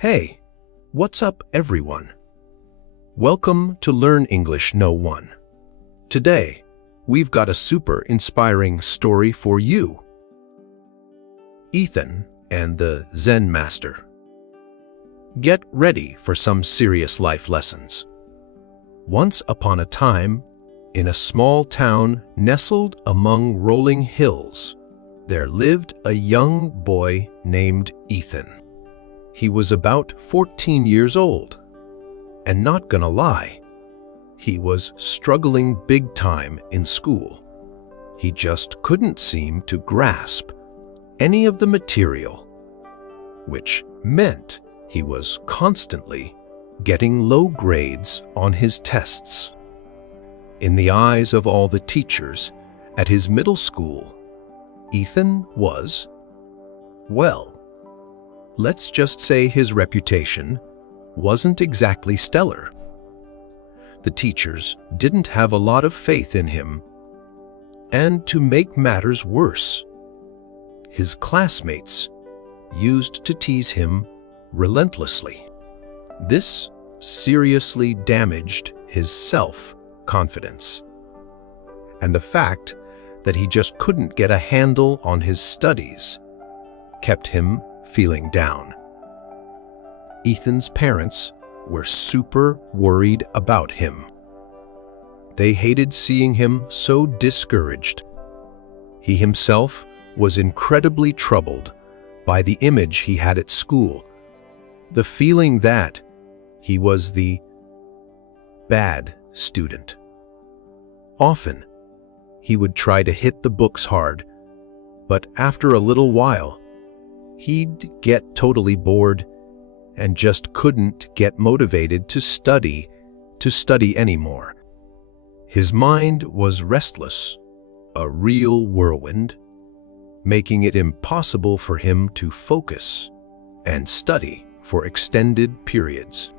Hey, what's up everyone? Welcome to Learn English No. 1. Today, we've got a super inspiring story for you. Ethan and the Zen Master. Get ready for some serious life lessons. Once upon a time, in a small town nestled among rolling hills, there lived a young boy named Ethan. He was about 14 years old, and not gonna lie, he was struggling big time in school. He just couldn't seem to grasp any of the material, which meant he was constantly getting low grades on his tests. In the eyes of all the teachers at his middle school, Ethan was, well, let's just say his reputation wasn't exactly stellar. The teachers didn't have a lot of faith in him, and to make matters worse, his classmates used to tease him relentlessly. This seriously damaged his self-confidence, and the fact that he just couldn't get a handle on his studies kept him feeling down. Ethan's parents were super worried about him. They hated seeing him so discouraged. He himself was incredibly troubled by the image he had at school, the feeling that he was the bad student. Often, he would try to hit the books hard, but after a little while, he'd get totally bored and just couldn't get motivated to study anymore. His mind was restless, a real whirlwind, making it impossible for him to focus and study for extended periods.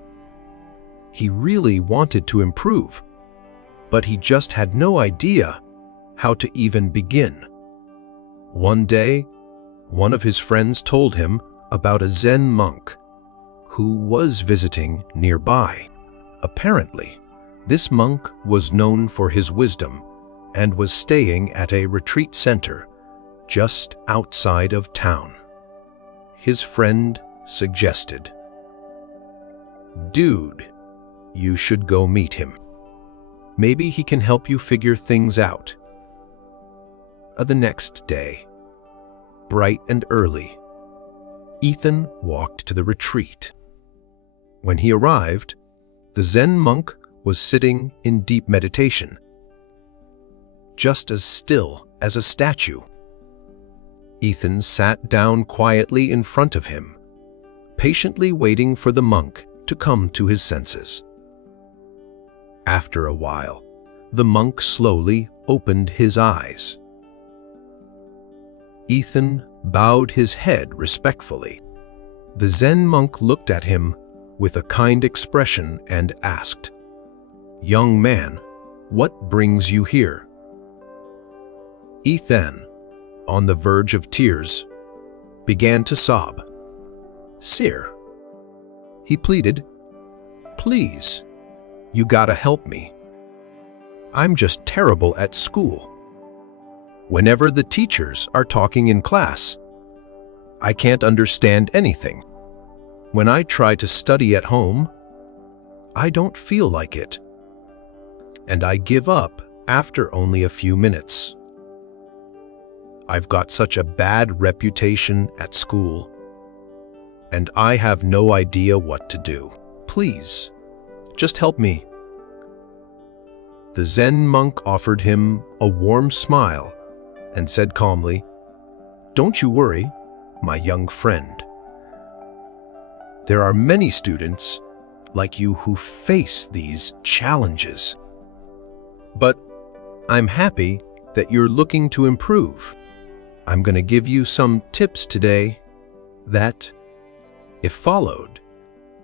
He really wanted to improve, but he just had no idea how to even begin. One day, one of his friends told him about a Zen monk who was visiting nearby. Apparently, this monk was known for his wisdom and was staying at a retreat center just outside of town. His friend suggested, "Dude, you should go meet him. Maybe he can help you figure things out." The next day, bright and early, Ethan walked to the retreat. When he arrived, the Zen monk was sitting in deep meditation, just as still as a statue. Ethan sat down quietly in front of him, patiently waiting for the monk to come to his senses. After a while, the monk slowly opened his eyes. Ethan bowed his head respectfully. The Zen monk looked at him with a kind expression and asked, "Young man, what brings you here?" Ethan, on the verge of tears, began to sob. "Sir," he pleaded, "please, you gotta help me. I'm just terrible at school. Whenever the teachers are talking in class, I can't understand anything. When I try to study at home, I don't feel like it, and I give up after only a few minutes. I've got such a bad reputation at school, and I have no idea what to do. Please, just help me." The Zen monk offered him a warm smile and said calmly, "Don't you worry, my young friend. There are many students like you who face these challenges. But I'm happy that you're looking to improve. I'm going to give you some tips today that, if followed,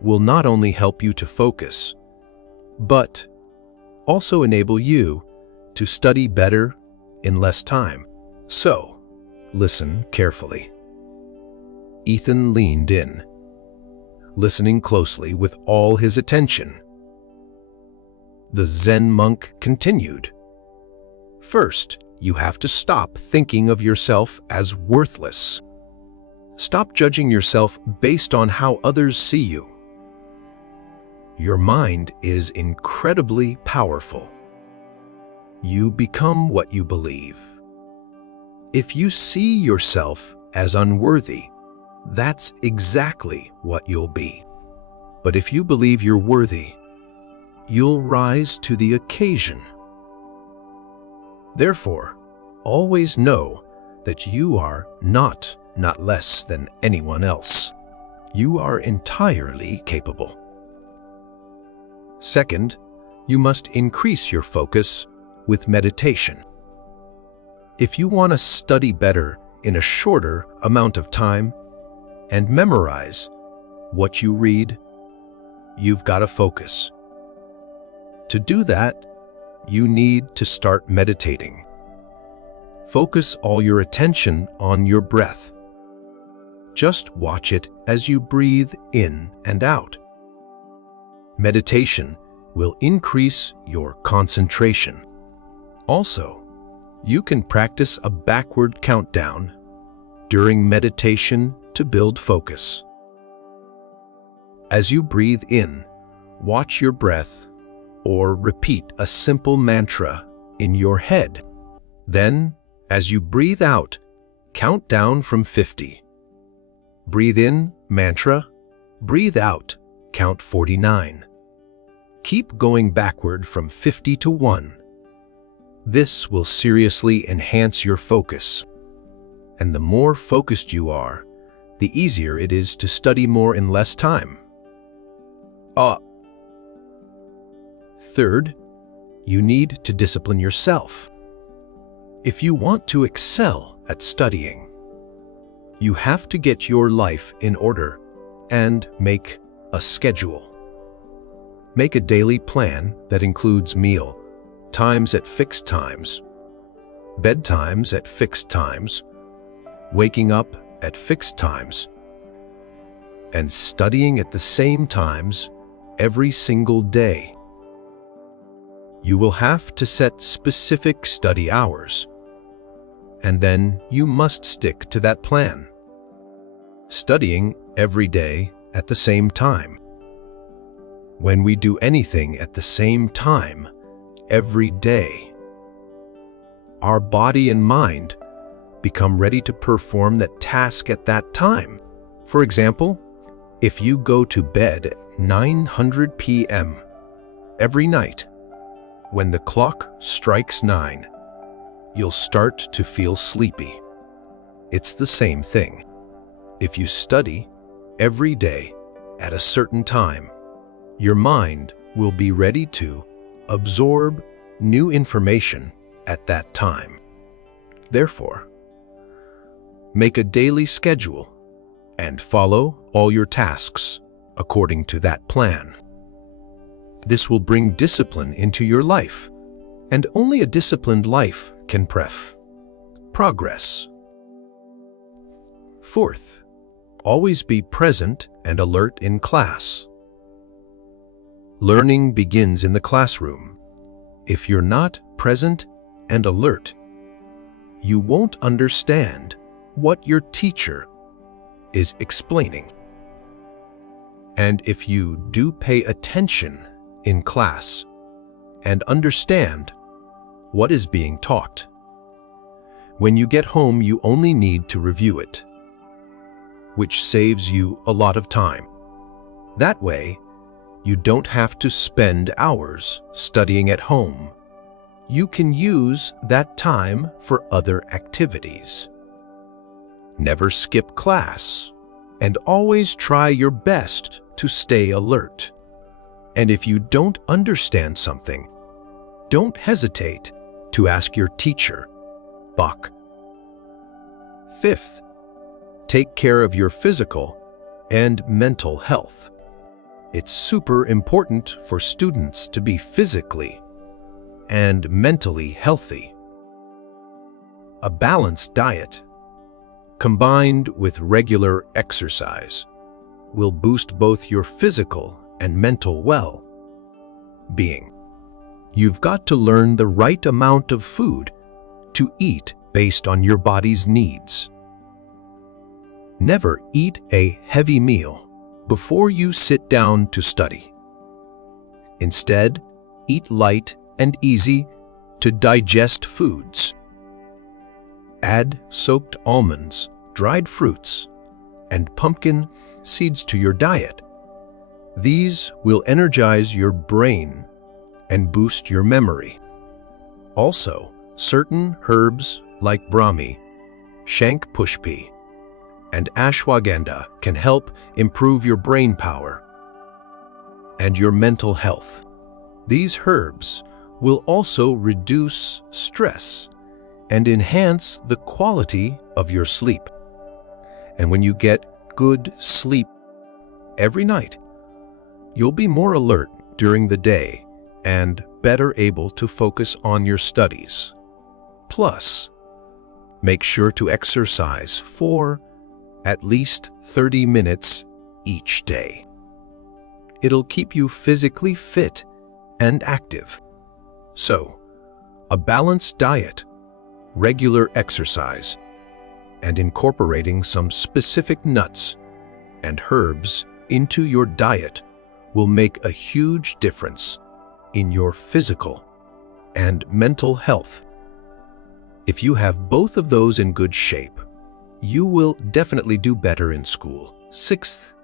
will not only help you to focus, but also enable you to study better in less time. So, listen carefully." Ethan leaned in. listening closely with all his attention. The Zen monk continued. First, you have to stop thinking of yourself as worthless. Stop judging yourself based on how others see you. Your mind is incredibly powerful. You become what you believe. If you see yourself as unworthy, that's exactly what you'll be. But if you believe you're worthy, you'll rise to the occasion. Therefore, always know that you are not less than anyone else. You are entirely capable. Second, you must increase your focus with meditation. If you want to study better in a shorter amount of time and memorize what you read, you've got to focus. To do that, you need to start meditating. Focus all your attention on your breath. Just watch it as you breathe in and out. Meditation will increase your concentration. Also, you can practice a backward countdown during meditation to build focus. As you breathe in, watch your breath or repeat a simple mantra in your head. Then, as you breathe out, count down from 50. Breathe in, mantra. Breathe out, count 49. Keep going backward from 50 to 1. This will seriously enhance your focus. And the more focused you are, the easier it is to study more in less time. Third, you need to discipline yourself. If you want to excel at studying, you have to get your life in order and make a schedule. Make a daily plan that includes meal times at fixed times, bedtimes at fixed times, waking up at fixed times, and studying at the same times every single day. You will have to set specific study hours, and then you must stick to that plan. Studying every day at the same time. When we do anything at the same time, every day, our body and mind become ready to perform that task at that time. For example, if you go to bed at 9:00 p.m. every night, when the clock strikes 9, you'll start to feel sleepy. It's the same thing. If you study every day at a certain time, your mind will be ready to absorb new information at that time. Therefore, make a daily schedule and follow all your tasks according to that plan. This will bring discipline into your life, and only a disciplined life can progress. Fourth, always be present and alert in class. Learning begins in the classroom. If you're not present and alert, you won't understand what your teacher is explaining. And if you do pay attention in class and understand what is being taught, when you get home you only need to review it, which saves you a lot of time. That way, you don't have to spend hours studying at home. You can use that time for other activities. Never skip class, and always try your best to stay alert. And if you don't understand something, don't hesitate to ask your teacher, Bach. Fifth, take care of your physical and mental health. It's super important for students to be physically and mentally healthy. A balanced diet, combined with regular exercise, will boost both your physical and mental well-being. You've got to learn the right amount of food to eat based on your body's needs. Never eat a heavy meal before you sit down to study. Instead, eat light and easy to digest foods. Add soaked almonds, dried fruits, and pumpkin seeds to your diet. These will energize your brain and boost your memory. Also, certain herbs like Brahmi, Shank Pushpi, and ashwagandha can help improve your brain power and your mental health. These herbs will also reduce stress and enhance the quality of your sleep. And when you get good sleep every night, you'll be more alert during the day and better able to focus on your studies. Plus, make sure to exercise for at least 30 minutes each day. It'll keep you physically fit and active. So, a balanced diet, regular exercise, and incorporating some specific nuts and herbs into your diet will make a huge difference in your physical and mental health. If you have both of those in good shape, you will definitely do better in school. Sixth,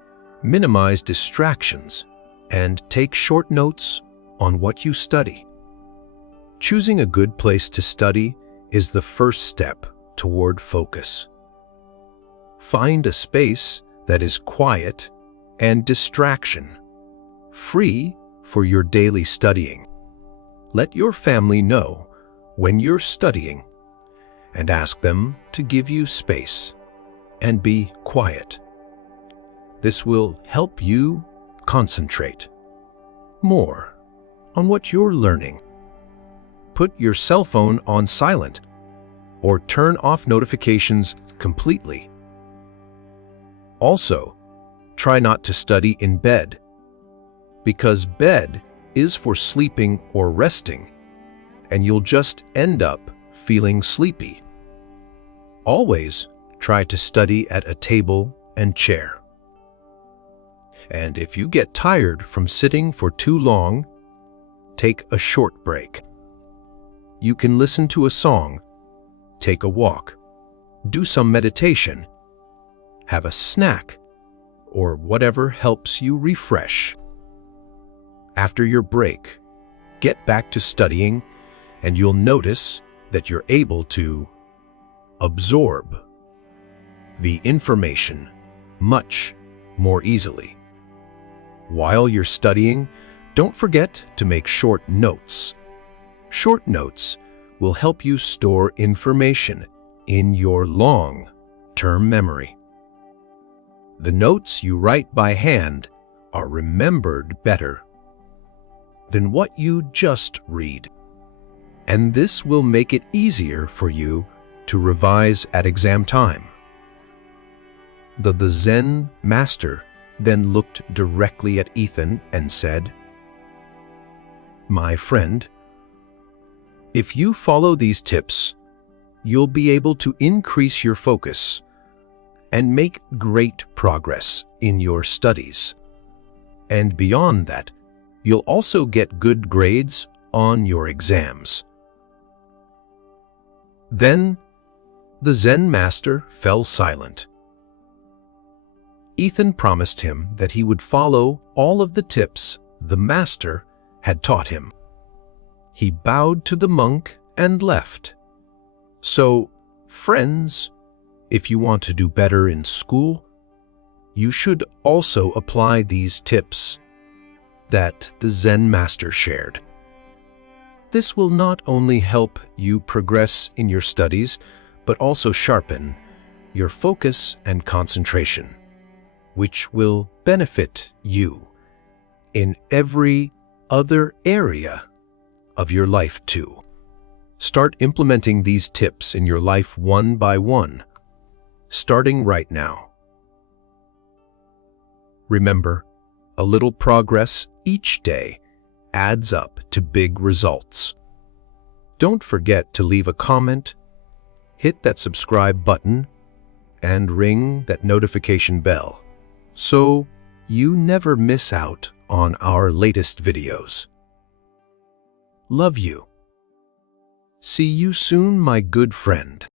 minimize distractions and take short notes on what you study. Choosing a good place to study is the first step toward focus. Find a space that is quiet and distraction-free for your daily studying. Let your family know when you're studying and ask them to give you space and be quiet. This will help you concentrate more on what you're learning. Put your cell phone on silent or turn off notifications completely. Also, try not to study in bed, because bed is for sleeping or resting, and you'll just end up feeling sleepy. Always try to study at a table and chair. And if you get tired from sitting for too long, take a short break. You can listen to a song, take a walk, do some meditation, have a snack, or whatever helps you refresh. After your break, get back to studying, and you'll notice that you're able to absorb the information much more easily. While you're studying, don't forget to make short notes. Short notes will help you store information in your long-term memory. The notes you write by hand are remembered better than what you just read, and this will make it easier for you to revise at exam time. The Zen Master then looked directly at Ethan and said, "My friend, if you follow these tips, you'll be able to increase your focus and make great progress in your studies. And beyond that, you'll also get good grades on your exams." Then, the Zen Master fell silent. Ethan promised him that he would follow all of the tips the Master had taught him. He bowed to the monk and left. So, friends, if you want to do better in school, you should also apply these tips that the Zen Master shared. This will not only help you progress in your studies, but also sharpen your focus and concentration, which will benefit you in every other area of your life too. Start implementing these tips in your life one by one, starting right now. Remember, a little progress each day adds up to big results. Don't forget to leave a comment, hit that subscribe button, and ring that notification bell so you never miss out on our latest videos. Love you. See you soon, my good friend.